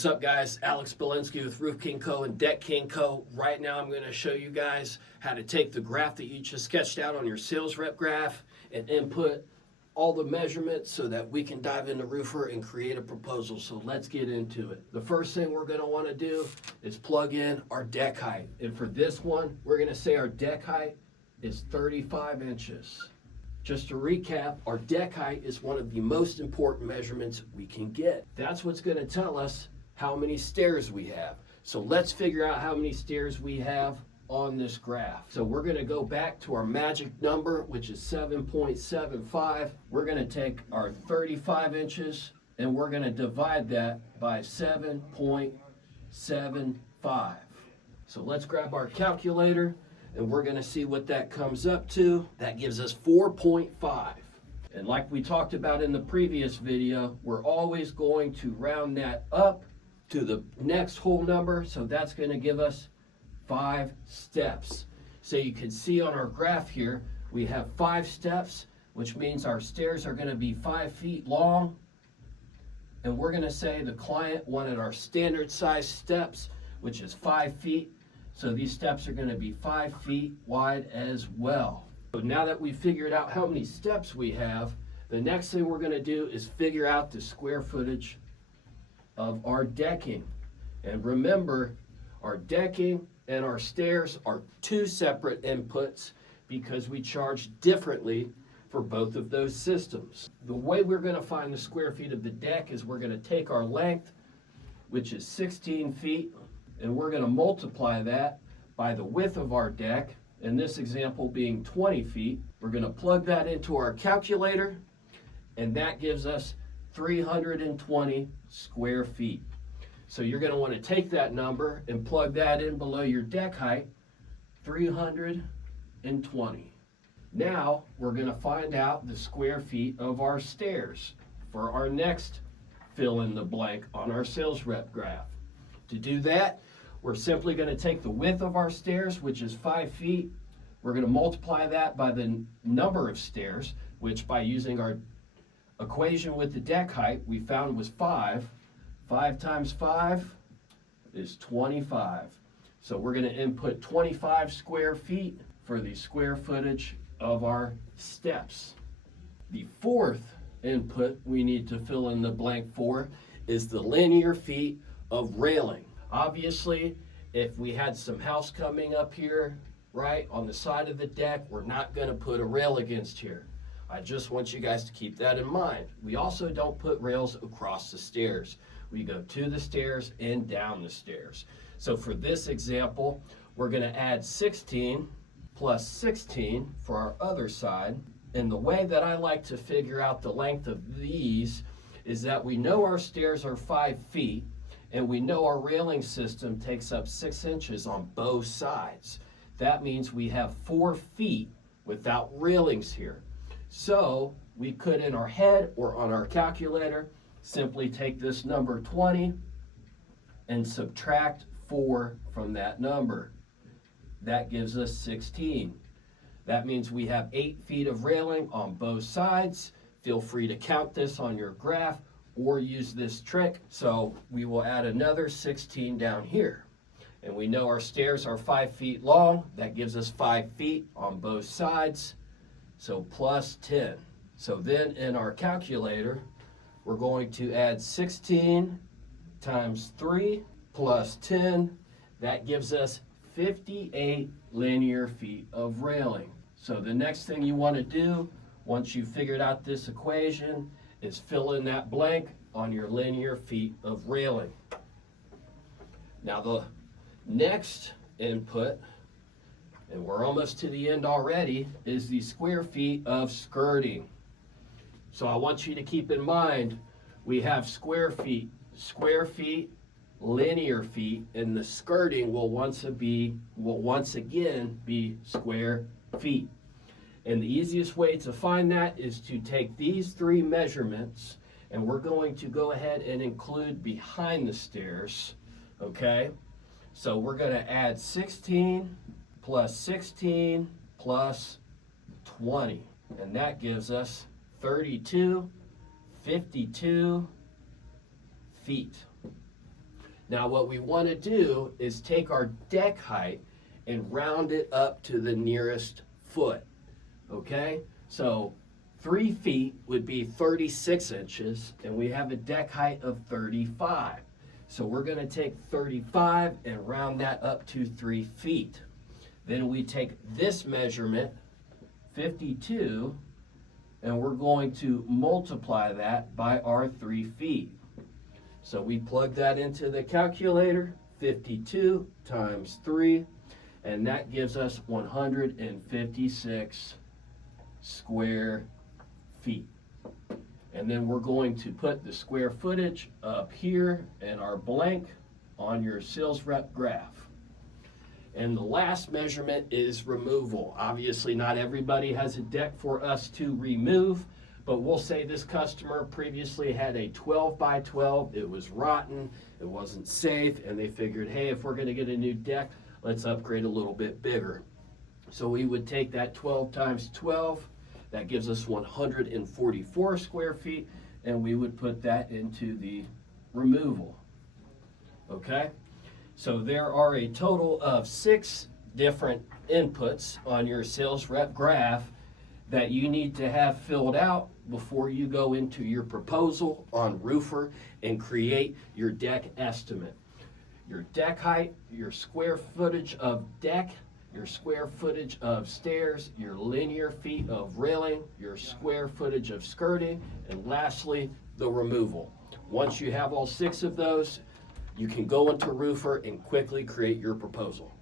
What's up, guys? Alex Belinsky with Roof King Co. and Deck King Co. Right now I'm going to show you guys how to take the graph that you just sketched out on your sales rep graph and input all the measurements so that we can dive into Roofer and create a proposal. So let's get into it. The first thing we're going to want to do is plug in our deck height. And for this one, we're going to say our deck height is 35 inches. Just to recap, our deck height is one of the most important measurements we can get. That's what's going to tell us how many stairs we have. So let's figure out how many stairs we have on this graph. So we're going to go back to our magic number, which is 7.75. We're going to take our 35 inches and we're going to divide that by 7.75. So let's grab our calculator and we're going to see what that comes up to. That gives us 4.5. And like we talked about in the previous video, we're always going to round that up to the next whole number. So that's going to give us 5 steps. So you can see on our graph here, we have 5 steps, which means our stairs are going to be 5 feet long. And we're going to say the client wanted our standard size steps, which is 5 feet. So these steps are going to be 5 feet wide as well. So now that we've figured out how many steps we have, the next thing we're going to do is figure out the square footage of our decking. And remember, our decking and our stairs are 2 separate inputs because we charge differently for both of those systems. The way we're going to find the square feet of the deck is we're going to take our length, which is 16 feet, and we're going to multiply that by the width of our deck, in this example being 20 feet. We're going to plug that into our calculator, and that gives us 320 square feet. So you're going to want to take that number and plug that in below your deck height, 320. Now we're going to find out the square feet of our stairs for our next fill in the blank on our sales rep graph. To do that, we're simply going to take the width of our stairs, which is 5 feet. We're going to multiply that by the number of stairs, which by using our equation with the deck height we found was 5. 5 times 5 is 25. So we're going to input 25 square feet for the square footage of our steps. The fourth input we need to fill in the blank for is the linear feet of railing. Obviously, if we had some house coming up here, right, on the side of the deck, we're not going to put a rail against here. I just want you guys to keep that in mind. We also don't put rails across the stairs. We go to the stairs and down the stairs. So for this example, we're going to add 16 plus 16 for our other side. And the way that I like to figure out the length of these is that we know our stairs are 5 feet, and we know our railing system takes up 6 inches on both sides. That means we have 4 feet without railings here. So we could, in our head or on our calculator, simply take this number 20 and subtract 4 from that number. That gives us 16. That means we have 8 feet of railing on both sides. Feel free to count this on your graph or use this trick. So we will add another 16 down here. And we know our stairs are 5 feet long. That gives us 5 feet on both sides. So plus 10. So then in our calculator, we're going to add 16 times 3 plus 10. That gives us 58 linear feet of railing. So the next thing you want to do, once you've figured out this equation, is fill in that blank on your linear feet of railing. Now the next input, and we're almost to the end already, is the square feet of skirting. So I want you to keep in mind, we have square feet, linear feet, and the skirting will once again be square feet. And the easiest way to find that is to take these 3 measurements, and we're going to go ahead and include behind the stairs, okay? So we're going to add 16 plus 16 plus 20, and that gives us 32, 52 feet. Now what we want to do is take our deck height and round it up to the nearest foot, okay? So 3 feet would be 36 inches, and we have a deck height of 35. So we're going to take 35 and round that up to 3 feet. Then we take this measurement, 52, and we're going to multiply that by our 3 feet. So we plug that into the calculator, 52 times 3, and that gives us 156 square feet. And then we're going to put the square footage up here in our blank on your sales rep graph. And the last measurement is removal. Obviously, not everybody has a deck for us to remove, but we'll say this customer previously had a 12 by 12. It was rotten, it wasn't safe, and they figured, hey, if we're gonna get a new deck, let's upgrade a little bit bigger. So we would take that 12 times 12, that gives us 144 square feet, and we would put that into the removal, okay? So there are a total of 6 different inputs on your sales rep graph that you need to have filled out before you go into your proposal on Roofr and create your deck estimate. Your deck height, your square footage of deck, your square footage of stairs, your linear feet of railing, your square footage of skirting, and lastly, the removal. Once you have all 6 of those, you can go into Roofr and quickly create your proposal.